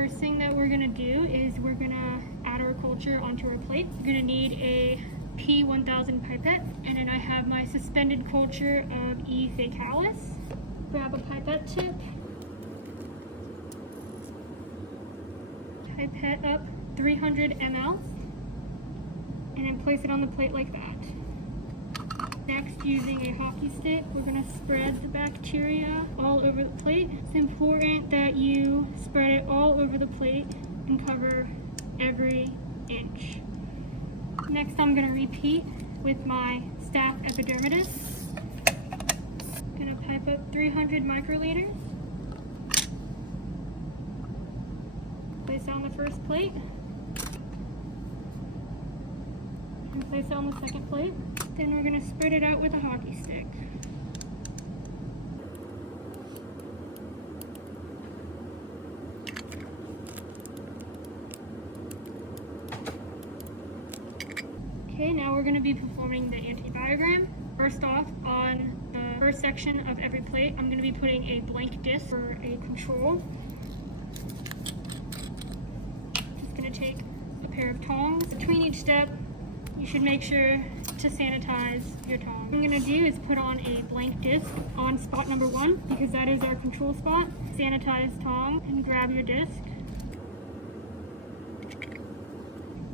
first thing that we're gonna do is we're gonna add our culture onto our plate. We're gonna need a P1000 pipette, and then I have my suspended culture of E. faecalis. Grab a pipette tip, pipette up 300 ml, and then place it on the plate like that. Next, using a hockey stick, we're going to spread the bacteria all over the plate. It's important that you spread it all over the plate and cover every inch. Next, I'm going to repeat with my Staph epidermidis. I'm going to pipe up 300 microliters. Place it on the first plate. And place it on the second plate. Then we're going to spread it out with a hockey stick. Okay, now we're going to be performing the antibiogram. First off, on the first section of every plate, I'm going to be putting a blank disc for a control. Just going to take a pair of tongs. Between each step, you should make sure to sanitize your tongue. What I'm going to do is put on a blank disc on spot number 1, because that is our control spot. Sanitize tongue and grab your disc.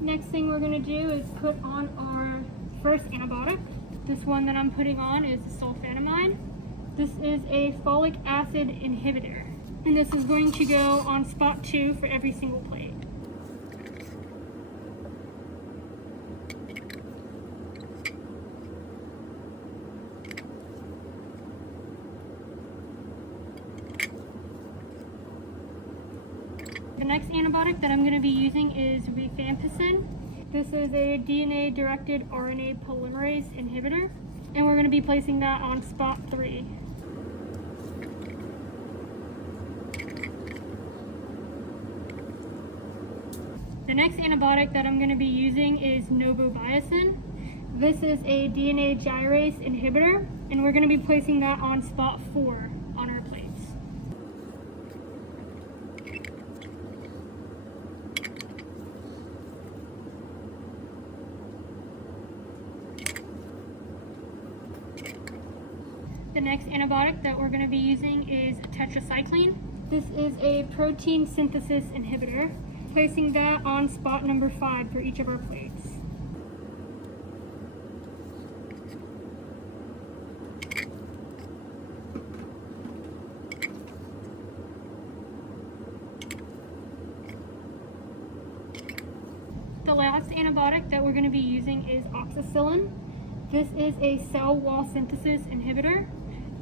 Next thing we're going to do is put on our first antibiotic. This one that I'm putting on is sulfonamide. This is a folic acid inhibitor, and this is going to go on spot 2 for every single plate. The next antibiotic that I'm going to be using is rifampicin. This is a DNA-directed RNA polymerase inhibitor, and we're going to be placing that on spot 3. The next antibiotic that I'm going to be using is novobiacin. This is a DNA gyrase inhibitor, and we're going to be placing that on spot 4 on our plates. The next antibiotic that we're going to be using is tetracycline. This is a protein synthesis inhibitor, placing that on spot number 5 for each of our plates. The last antibiotic that we're going to be using is oxacillin. This is a cell wall synthesis inhibitor.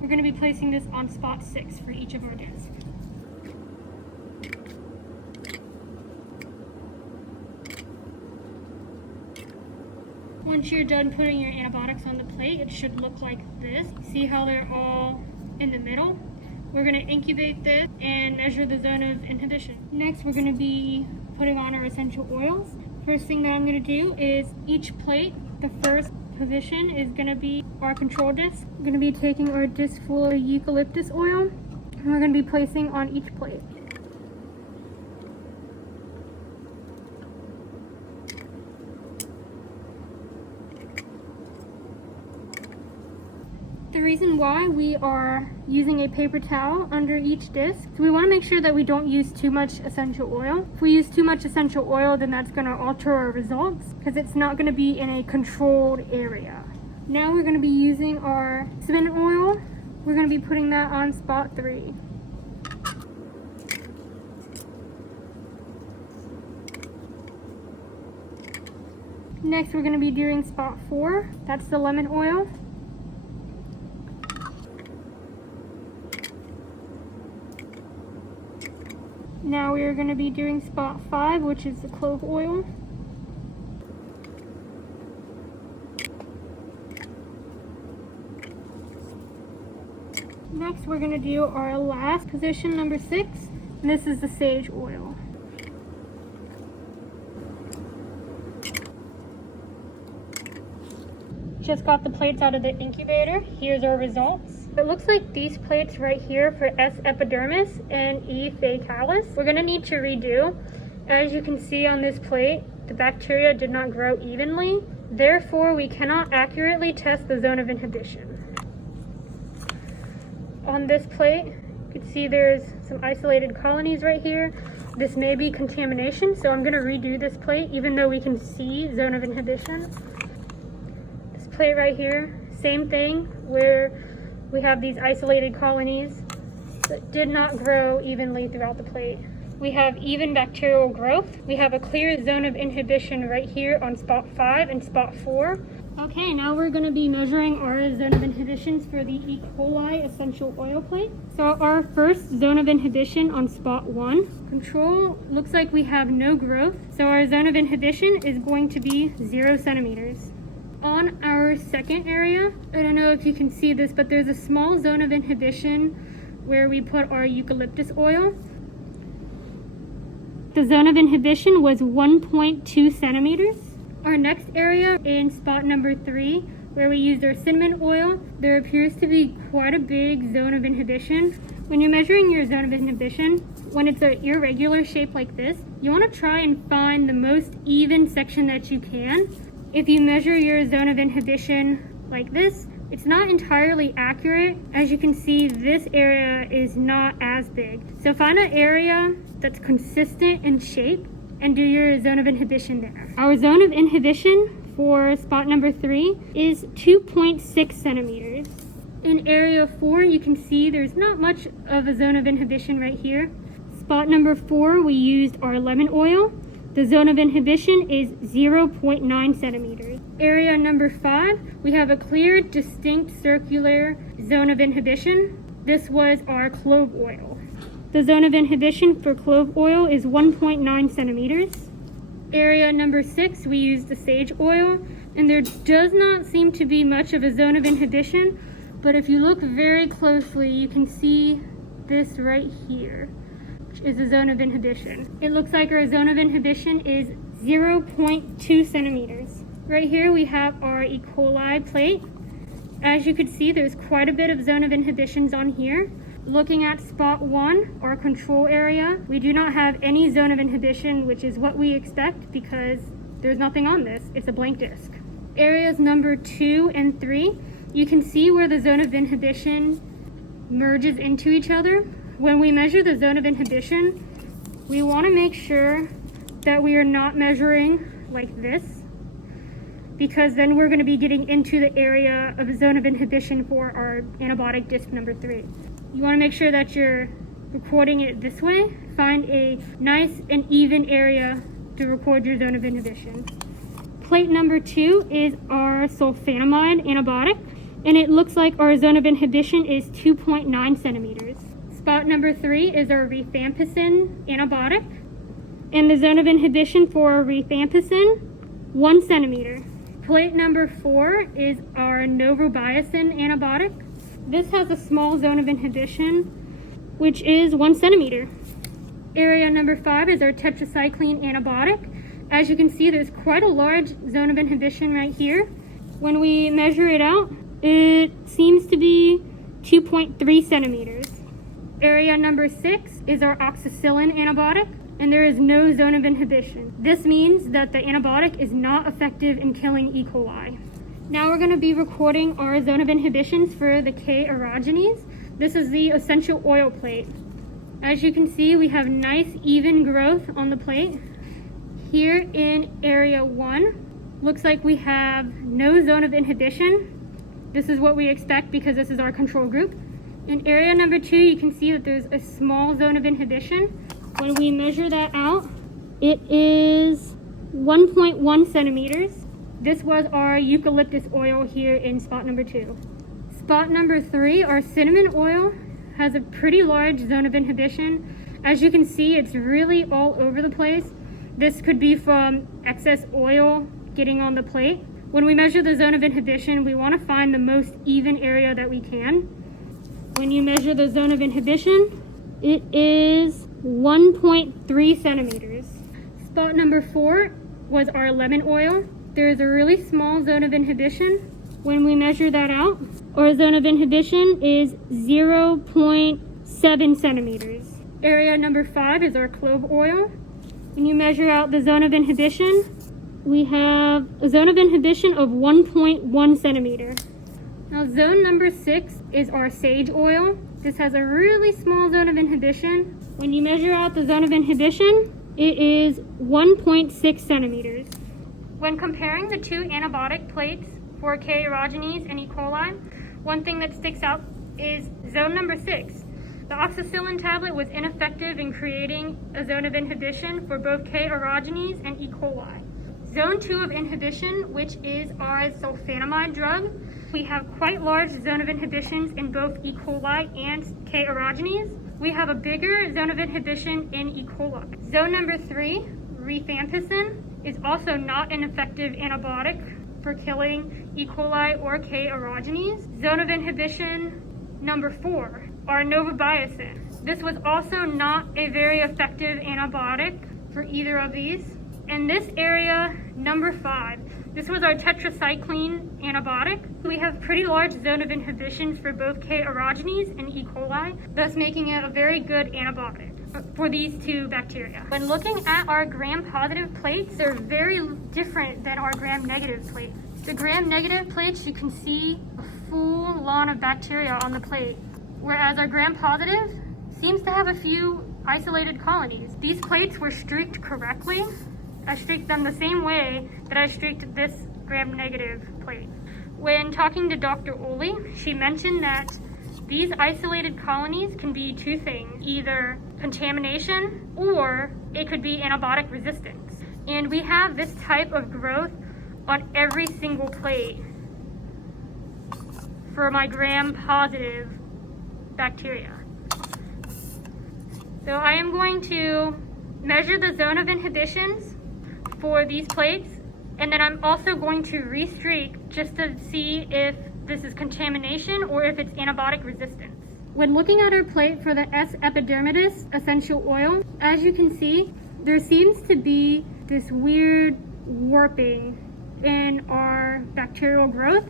We're going to be placing this on spot 6 for each of our discs. Once you're done putting your antibiotics on the plate, it should look like this. See how they're all in the middle? We're going to incubate this and measure the zone of inhibition. Next, we're going to be putting on our essential oils. First thing that I'm going to do is each plate, the first position is going to be our control disc. We're going to be taking our disc full of eucalyptus oil, and we're going to be placing on each plate. The reason why we are using a paper towel under each disc is we want to make sure that we don't use too much essential oil. If we use too much essential oil, then that's going to alter our results because it's not going to be in a controlled area. Now we're going to be using our suspended oil. We're going to be putting that on spot 3. Next, we're going to be doing spot 4. That's the lemon oil. Now we are going to be doing spot 5, which is the clove oil. Next, we're going to do our last position, number 6, and this is the sage oil. Just got the plates out of the incubator. Here's our results. It looks like these plates right here for S. epidermis and E. faecalis, we're going to need to redo. As you can see on this plate, the bacteria did not grow evenly. Therefore, we cannot accurately test the zone of inhibition. On this plate, you can see there's some isolated colonies right here. This may be contamination, so I'm going to redo this plate even though we can see zone of inhibition. This plate right here, same thing, where we have these isolated colonies that did not grow evenly throughout the plate. We have even bacterial growth. We have a clear zone of inhibition right here on spot 5 and spot 4. Okay, now we're going to be measuring our zone of inhibitions for the E. coli essential oil plate. So our first zone of inhibition on spot 1. Control, looks like we have no growth. So our zone of inhibition is going to be 0 centimeters. On our second area, I don't know if you can see this, but there's a small zone of inhibition where we put our eucalyptus oil. The zone of inhibition was 1.2 centimeters. Our next area in spot number 3, where we used our cinnamon oil, there appears to be quite a big zone of inhibition. When you're measuring your zone of inhibition, when it's an irregular shape like this, you want to try and find the most even section that you can. If you measure your zone of inhibition like this, it's not entirely accurate. As you can see, this area is not as big. So find an area that's consistent in shape and do your zone of inhibition there. Our zone of inhibition for spot number 3 is 2.6 centimeters. In area 4, you can see there's not much of a zone of inhibition right here. Spot number 4, we used our lemon oil. The zone of inhibition is 0.9 centimeters. Area number 5, we have a clear, distinct circular zone of inhibition. This was our clove oil. The zone of inhibition for clove oil is 1.9 centimeters. Area number 6, we used the sage oil, and there does not seem to be much of a zone of inhibition, but if you look very closely, you can see this right here, which is a zone of inhibition. It looks like our zone of inhibition is 0.2 centimeters. Right here we have our E. coli plate. As you can see, there's quite a bit of zone of inhibitions on here. Looking at spot 1, our control area, we do not have any zone of inhibition, which is what we expect because there's nothing on this. It's a blank disc. Areas number 2 and 3, you can see where the zone of inhibition merges into each other. When we measure the zone of inhibition, we want to make sure that we are not measuring like this, because then we're going to be getting into the area of zone of inhibition for our antibiotic disc number 3. You want to make sure that you're recording it this way. Find a nice and even area to record your zone of inhibition. Plate number 2 is our sulfonamide antibiotic, and it looks like our zone of inhibition is 2.9 centimeters. Spot number 3 is our rifampicin antibiotic, and the zone of inhibition for rifampicin, 1 centimeter. Plate number 4 is our novobiacin antibiotic. This has a small zone of inhibition, which is 1 centimeter. Area number 5 is our tetracycline antibiotic. As you can see, there's quite a large zone of inhibition right here. When we measure it out, it seems to be 2.3 centimeters. Area number 6 is our oxacillin antibiotic, and there is no zone of inhibition. This means that the antibiotic is not effective in killing E. coli. Now we're going to be recording our zone of inhibitions for the K. aerogenes. This is the essential oil plate. As you can see, we have nice even growth on the plate. Here in area 1, looks like we have no zone of inhibition. This is what we expect because this is our control group. In area number 2, you can see that there's a small zone of inhibition. When we measure that out, it is 1.1 centimeters. This was our eucalyptus oil here in spot number 2. Spot number 3, our cinnamon oil, has a pretty large zone of inhibition. As you can see, it's really all over the place. This could be from excess oil getting on the plate. When we measure the zone of inhibition, we want to find the most even area that we can. When you measure the zone of inhibition, it is 1.3 centimeters. Spot number 4 was our lemon oil. There is a really small zone of inhibition. When we measure that out, our zone of inhibition is 0.7 centimeters. Area number 5 is our clove oil. When you measure out the zone of inhibition, we have a zone of inhibition of 1.1 centimeter. Now zone number 6 is our sage oil. This has a really small zone of inhibition. When you measure out the zone of inhibition, it is 1.6 centimeters. When comparing the two antibiotic plates for K. aerogenes and E. coli, one thing that sticks out is zone number 6. The oxacillin tablet was ineffective in creating a zone of inhibition for both K. aerogenes and E. coli. Zone 2 of inhibition, which is our sulfonamide drug, we have quite large zone of inhibitions in both E. coli and K. aerogenes. We have a bigger zone of inhibition in E. coli. Zone number 3, rifampicin, is also not an effective antibiotic for killing E. coli or K. aerogenes. Zone of inhibition number 4, arnovabiacin. This was also not a very effective antibiotic for either of these. In this area, number 5, this was our tetracycline antibiotic. We have pretty large zone of inhibitions for both K. aerogenes and E. coli, thus making it a very good antibiotic for these two bacteria. When looking at our gram-positive plates, they're very different than our gram-negative plates. The gram-negative plates, you can see a full lawn of bacteria on the plate, whereas our gram-positive seems to have a few isolated colonies. These plates were streaked correctly. I streaked them the same way that I streaked this gram-negative plate. When talking to Dr. Oli, she mentioned that these isolated colonies can be two things, either contamination or it could be antibiotic resistance. And we have this type of growth on every single plate for my gram-positive bacteria. So I am going to measure the zone of inhibitions for these plates, and then I'm also going to restreak just to see if this is contamination or if it's antibiotic resistance. When looking at our plate for the S. epidermidis essential oil, as you can see, there seems to be this weird warping in our bacterial growth.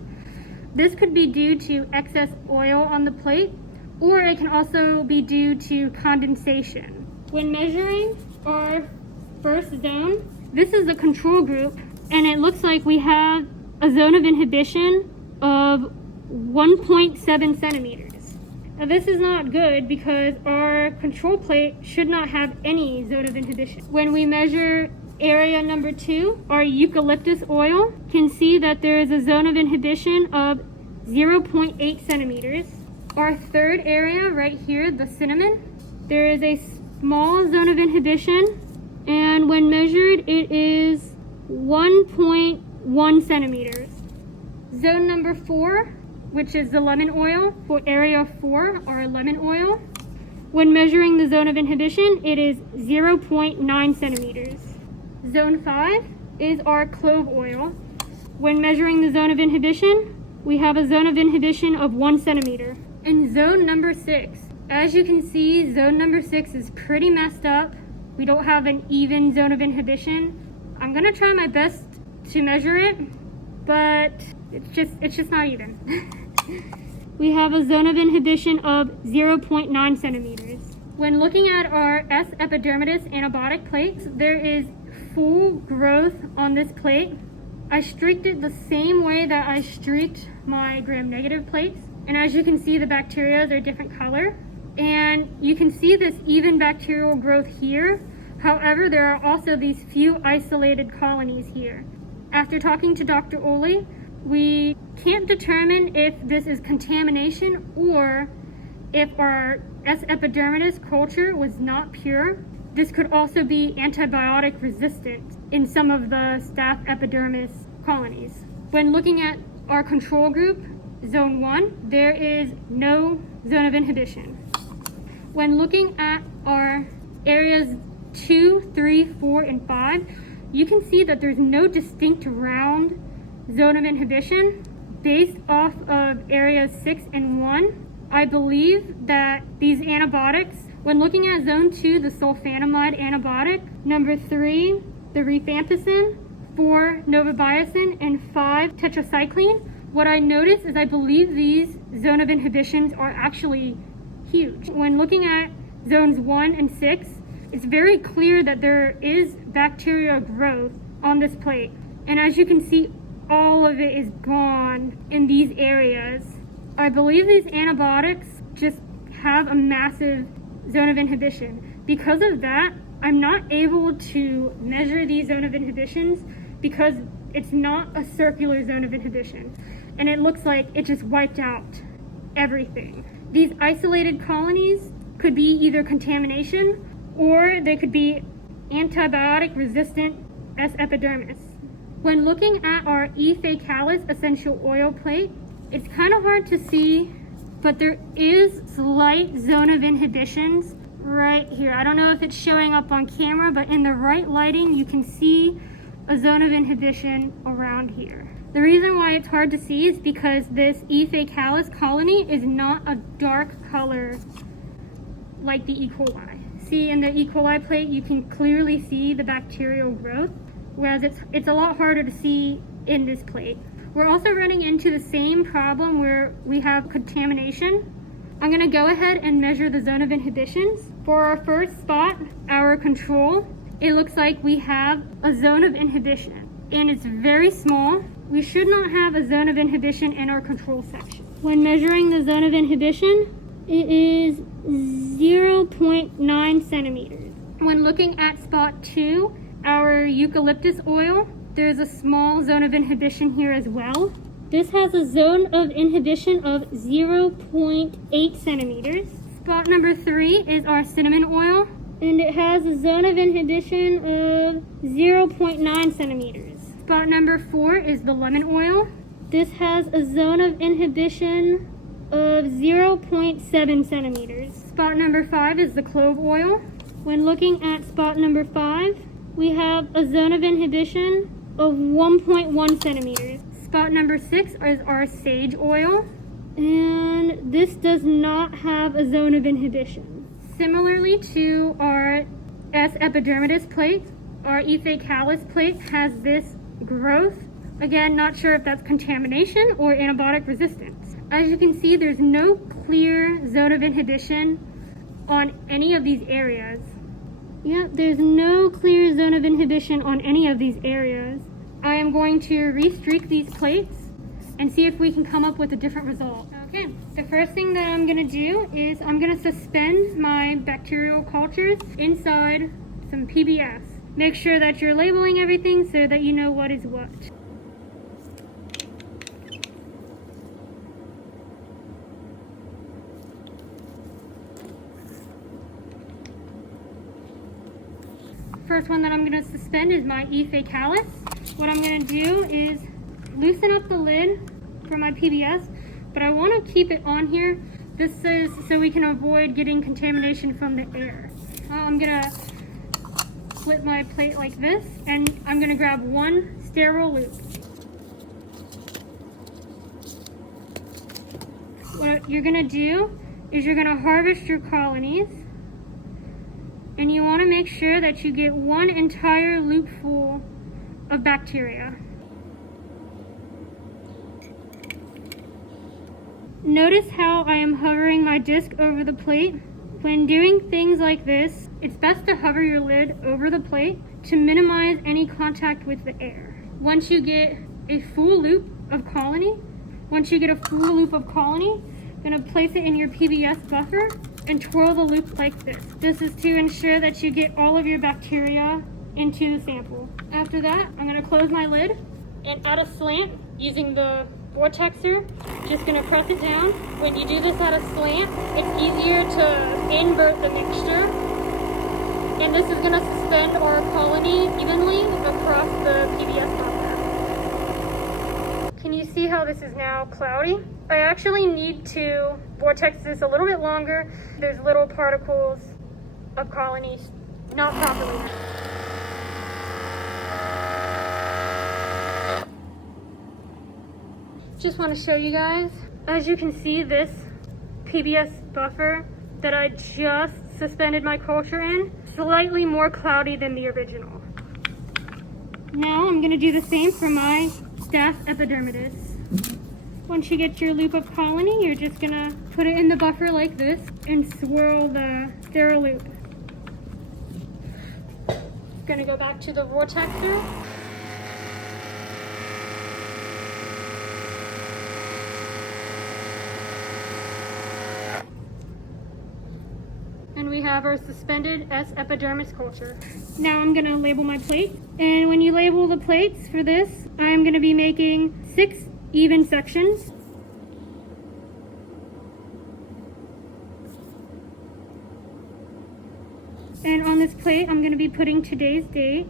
This could be due to excess oil on the plate, or it can also be due to condensation. When measuring our first zone, this is the control group, and it looks like we have a zone of inhibition of 1.7 centimeters. Now this is not good because our control plate should not have any zone of inhibition. When we measure area number 2, our eucalyptus oil, can see that there is a zone of inhibition of 0.8 centimeters. Our third area right here, the cinnamon, there is a small zone of inhibition, and when measured it is 1.1 centimeters. Zone number 4, which is the lemon oil, for area 4, our lemon oil, when measuring the zone of inhibition it is 0.9 centimeters. Zone 5 is our clove oil. When measuring the zone of inhibition, we have a zone of inhibition of 1 centimeter. In zone number 6, as you can see, zone number 6 is pretty messed up. We don't have an even zone of inhibition. I'm gonna try my best to measure it, but it's just not even. We have a zone of inhibition of 0.9 centimeters. When looking at our S. epidermidis antibiotic plates, there is full growth on this plate. I streaked it the same way that I streaked my gram-negative plates. And as you can see, the bacteria are a different color. And you can see this even bacterial growth here. However, there are also these few isolated colonies here. After talking to Dr. Oli, we can't determine if this is contamination or if our S. epidermidis culture was not pure. This could also be antibiotic resistant in some of the staph epidermis colonies. When looking at our control group, zone 1, there is no zone of inhibition. When looking at our areas 2, 3, 4, and 5, you can see that there's no distinct round zone of inhibition. Based off of areas 6 and 1, I believe that these antibiotics, when looking at zone 2, the sulfonamide antibiotic, number 3, the rifampicin, 4, novabiacin, and 5, tetracycline, What I noticed is I believe these zone of inhibitions are actually huge. When looking at zones 1 and 6, it's very clear that there is bacteria growth on this plate. And as you can see, all of it is gone in these areas. I believe these antibiotics just have a massive zone of inhibition. Because of that, I'm not able to measure these zone of inhibitions because it's not a circular zone of inhibition. And it looks like it just wiped out everything. These isolated colonies could be either contamination or they could be antibiotic resistant S. epidermis. When looking at our E. faecalis essential oil plate, it's kind of hard to see, but there is slight zone of inhibitions right here. I don't know if it's showing up on camera, but in the right lighting, you can see a zone of inhibition around here. The reason why it's hard to see is because this E. faecalis colony is not a dark color like the E. coli. See, in the E. coli plate, you can clearly see the bacterial growth, whereas it's a lot harder to see in this plate. We're also running into the same problem where we have contamination. I'm gonna go ahead and measure the zone of inhibitions. For our first spot, our control, it looks like we have a zone of inhibition, and it's very small. We should not have a zone of inhibition in our control section. When measuring the zone of inhibition, it is 0.9 centimeters. When looking at spot 2, our eucalyptus oil, there's a small zone of inhibition here as well. This has a zone of inhibition of 0.8 centimeters. Spot number 3 is our cinnamon oil, and it has a zone of inhibition of 0.9 centimeters. Spot number 4 is the lemon oil. This has a zone of inhibition of 0.7 centimeters. Spot number 5 is the clove oil. When looking at spot number 5, we have a zone of inhibition of 1.1 centimeters. Spot number 6 is our sage oil, and this does not have a zone of inhibition. Similarly to our S. epidermidis plate, our E. faecalis plate has this growth. Again, not sure if that's contamination or antibiotic resistance. As you can see, there's no clear zone of inhibition on any of these areas. Yep, there's no clear zone of inhibition on any of these areas. I am going to restreak these plates and see if we can come up with a different result. Okay, the first thing that I'm gonna do is I'm gonna suspend my bacterial cultures inside some PBS. Make sure that you're labeling everything so that you know what is what. First one that I'm going to suspend is my E. faecalis. What I'm going to do is loosen up the lid for my PBS, but I want to keep it on here. This is so we can avoid getting contamination from the air. I'm going to flip my plate like this, and I'm going to grab one sterile loop. What you're going to do is you're going to harvest your colonies, and you want to make sure that you get one entire loop full of bacteria. Notice how I am hovering my disc over the plate. When doing things like this, it's best to hover your lid over the plate to minimize any contact with the air. Once you get a full loop of colony, I'm going to place it in your PBS buffer and twirl the loop like this. This is to ensure that you get all of your bacteria into the sample. After that, I'm going to close my lid and at a slant using the vortexer, just going to press it down. When you do this at a slant, it's easier to invert the mixture, and this is going to suspend our colony evenly across the PBS buffer. Can you see how this is now cloudy? I actually need to vortex this a little bit longer. There's little particles of colonies not properly. Just want to show you guys. As you can see, this PBS buffer that I just suspended my culture in, slightly more cloudy than the original. Now I'm going to do the same for my Staph epidermidis. Once you get your loop of colony, you're just gonna put it in the buffer like this and swirl the sterile loop. Gonna go back to the vortexer. And we have our suspended S. epidermis culture. Now I'm gonna label my plate. And when you label the plates for this, I'm gonna be making 6 even sections. And on this plate, I'm gonna be putting today's date.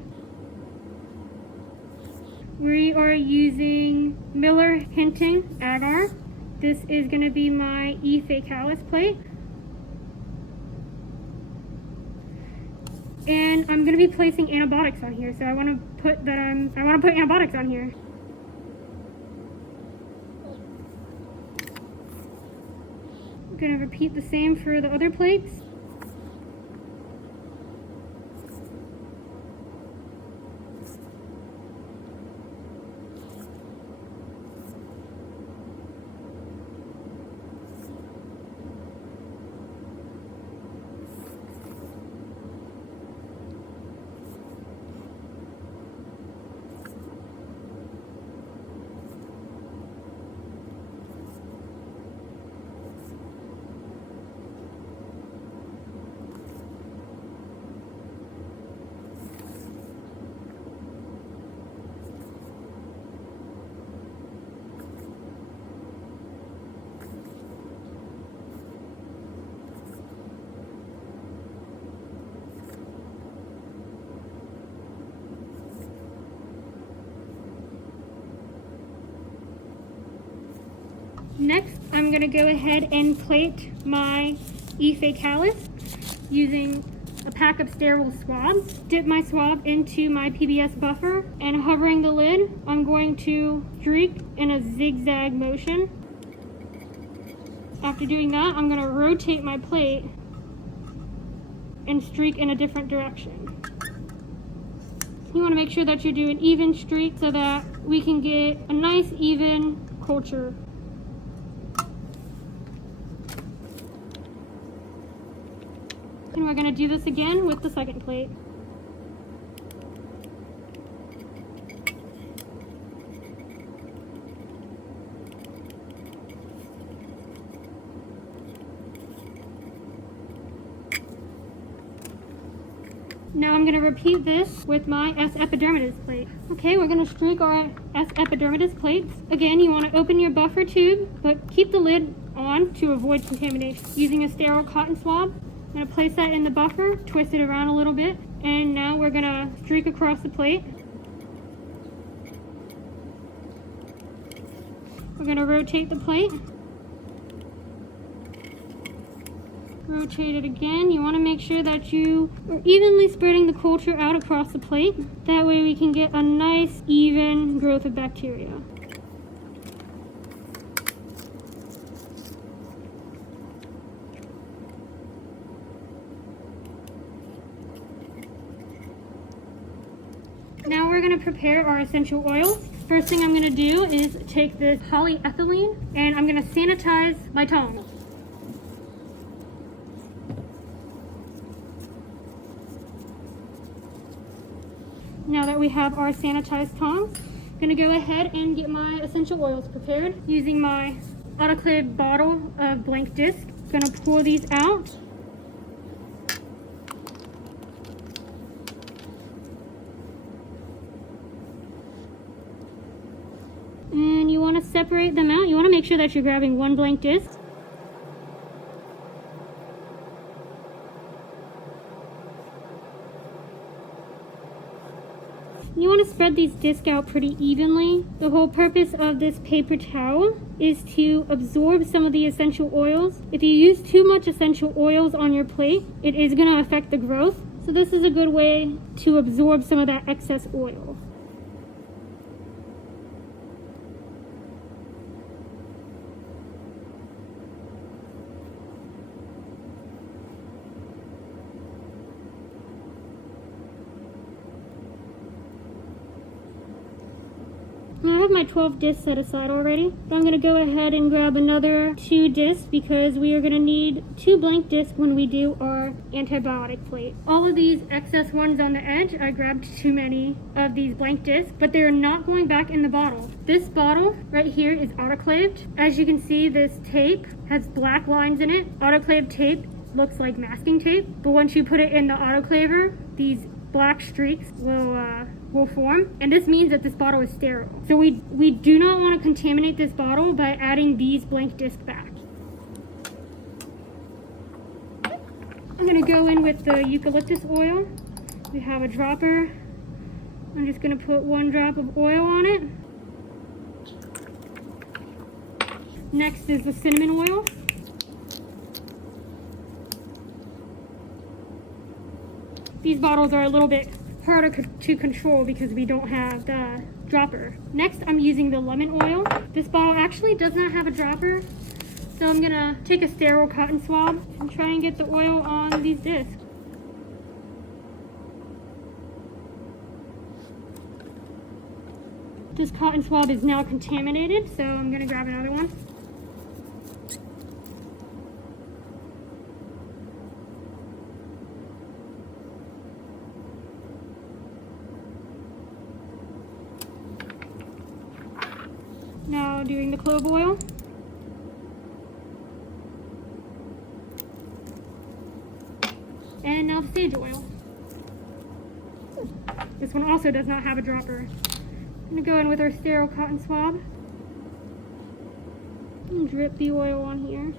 We are using Miller Hinton agar. This is gonna be my E. faecalis plate. And I'm gonna be placing antibiotics on here, so I wanna put antibiotics on here. I'm gonna repeat the same for the other plates. Next, I'm going to go ahead and plate my E. faecalis using a pack of sterile swabs. Dip my swab into my PBS buffer, and hovering the lid, I'm going to streak in a zigzag motion. After doing that, I'm going to rotate my plate and streak in a different direction. You want to make sure that you do an even streak so that we can get a nice even culture. And we're going to do this again with the second plate. Now I'm going to repeat this with my S. epidermidis plate. Okay, we're going to streak our S. epidermidis plates. Again, you want to open your buffer tube, but keep the lid on to avoid contamination. Using a sterile cotton swab, I'm going to place that in the buffer, twist it around a little bit, and now we're going to streak across the plate. We're going to rotate the plate. Rotate it again. You want to make sure that you are evenly spreading the culture out across the plate. That way we can get a nice even growth of bacteria. Now we're going to prepare our essential oils. First thing I'm going to do is take this polyethylene and I'm going to sanitize my tongs. Now that we have our sanitized tongs, I'm going to go ahead and get my essential oils prepared using my autoclave bottle of blank disc. I'm going to pour these out. And you want to separate them out. You want to make sure that you're grabbing one blank disc. You want to spread these discs out pretty evenly. The whole purpose of this paper towel is to absorb some of the essential oils. If you use too much essential oils on your plate, it is going to affect the growth. So this is a good way to absorb some of that excess oil. have my 12 discs set aside already, but I'm going to go ahead and grab another 2 discs because we are going to need 2 blank discs when we do our antibiotic plate. All of these excess ones on the edge, I grabbed too many of these blank discs, but they're not going back in the bottle. This bottle right here is autoclaved. As you can see, this tape has black lines in it. Autoclaved tape looks like masking tape, but once you put it in the autoclaver, these black streaks will form, and this means that this bottle is sterile. So we do not want to contaminate this bottle by adding these blank discs back. I'm going to go in with the eucalyptus oil. We have a dropper. I'm just going to put 1 drop of oil on it. Next is the cinnamon oil. These bottles are a little bit harder to control because we don't have the dropper. Next, I'm using the lemon oil. This bottle actually does not have a dropper, so I'm gonna take a sterile cotton swab and try and get the oil on these discs. This cotton swab is now contaminated, so I'm gonna grab another one. Now doing the clove oil. And now the sage oil. This one also does not have a dropper. I'm going to go in with our sterile cotton swab and drip the oil on here.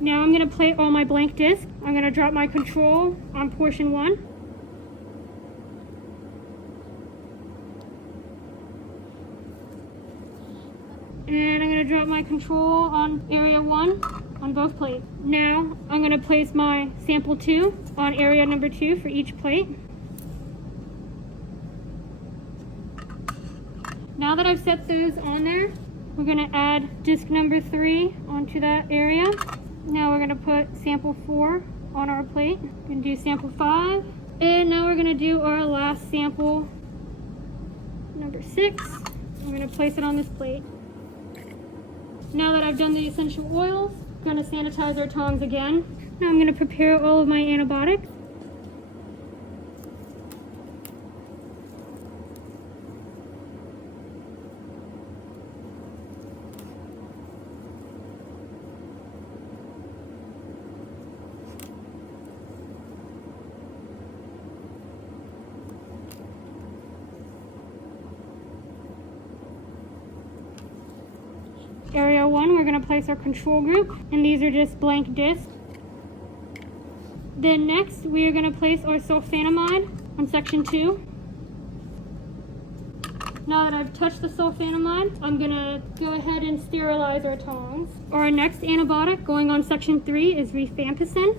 Now I'm going to plate all my blank discs. I'm going to drop my control on portion 1. And I'm going to drop my control on area 1 on both plates. Now I'm going to place my sample 2 on area number 2 for each plate. Now that I've set those on there, we're going to add disc number 3 onto that area. Now we're going to put sample 4 on our plate. We're going to do sample 5. And now we're going to do our last sample, number 6. We're going to place it on this plate. Now that I've done the essential oils, I'm going to sanitize our tongs again. Now I'm going to prepare all of my antibiotics. Area 1, we're going to place our control group, and these are just blank discs. Then next, we are going to place our sulfonamide on section 2. Now that I've touched the sulfonamide, I'm going to go ahead and sterilize our tongs. Our next antibiotic going on section 3 is rifampicin.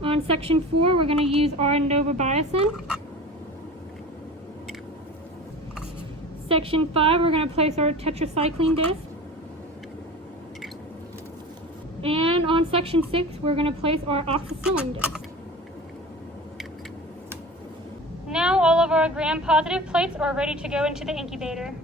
On section 4, we're going to use our novabiocin. Section 5, we're going to place our tetracycline disc. And on section 6, we're going to place our oxacillin disc. Now all of our gram-positive plates are ready to go into the incubator.